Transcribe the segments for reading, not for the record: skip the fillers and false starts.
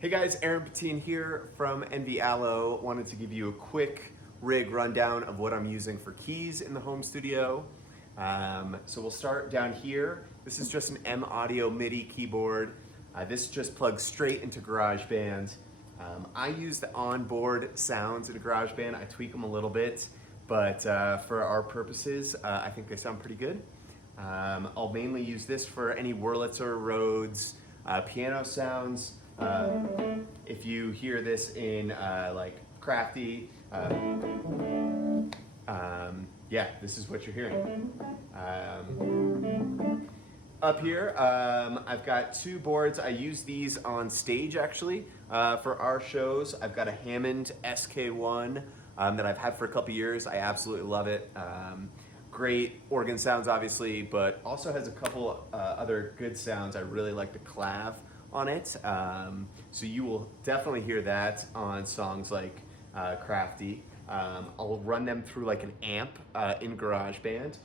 Hey guys, Aaron Pettine here from NV Allo. Wanted to give you a quick rig rundown of what I'm using for keys in the home studio. So we'll start down here. This is just an M Audio MIDI keyboard. This just plugs straight into GarageBand. I use the onboard sounds in GarageBand. I tweak them a little bit, but for our purposes, I think they sound pretty good. I'll mainly use this for any Wurlitzer, Rhodes, piano sounds. If you hear this in like Crafty, yeah, this is what you're hearing. Up here, I've got two boards. I use these on stage actually for our shows. I've got a Hammond SK1 that I've had for a couple years. I absolutely love it. Great organ sounds obviously, but also has a couple other good sounds. I really like the clav on it. So you will definitely hear that on songs like Crafty. I'll run them through like an amp in GarageBand.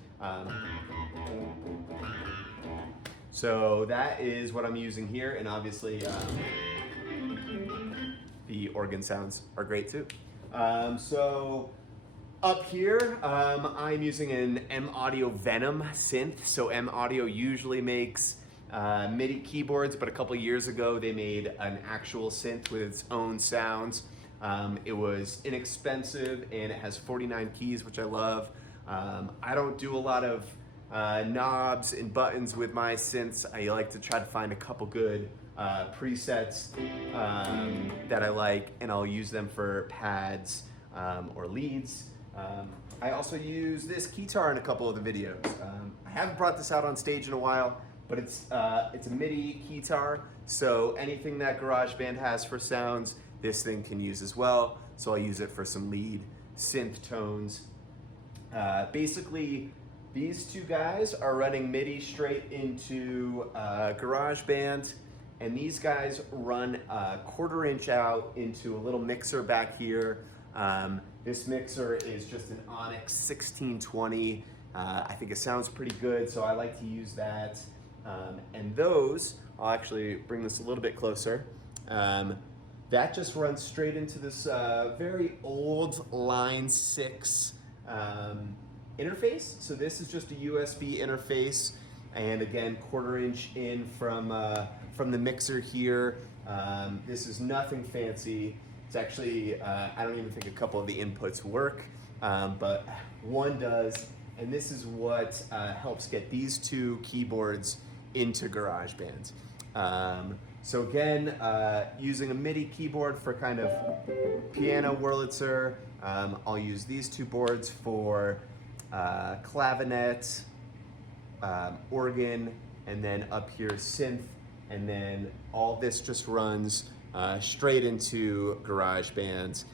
So that is what I'm using here, and obviously the organ sounds are great too. So up here, I'm using an M Audio Venom synth. So M Audio usually makes MIDI keyboards, but a couple years ago they made an actual synth with its own sounds. It was inexpensive and it has 49 keys, which I love. I don't do a lot of knobs and buttons with my synths. I like to try to find a couple good presets that I like, and I'll use them for pads or leads. I also use this guitar in a couple of the videos. I haven't brought this out on stage in a while, but it's a MIDI guitar, so anything that GarageBand has for sounds, this thing can use as well. So I'll use it for some lead synth tones. Basically, these two guys are running MIDI straight into GarageBand, and these guys run a 1/4 inch out into a little mixer back here. This mixer is just an Onyx 1620. I think it sounds pretty good, so I like to use that. And those, I'll actually bring this a little bit closer. That just runs straight into this very old Line 6 interface. So this is just a USB interface, and again, 1/4 inch in from the mixer here. This is nothing fancy. It's actually, I don't even think a couple of the inputs work, but one does, and this is what helps get these two keyboards into GarageBand. So again, using a MIDI keyboard for kind of piano Wurlitzer, I'll use these two boards for clavinet, organ, and then up here synth, and then all this just runs straight into GarageBand,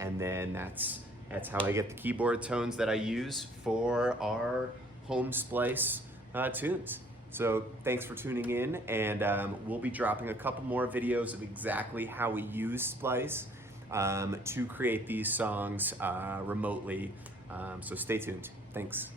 and then that's how I get the keyboard tones that I use for our home Splice tunes. So thanks for tuning in, and we'll be dropping a couple more videos of exactly how we use Splice to create these songs remotely. So stay tuned. Thanks.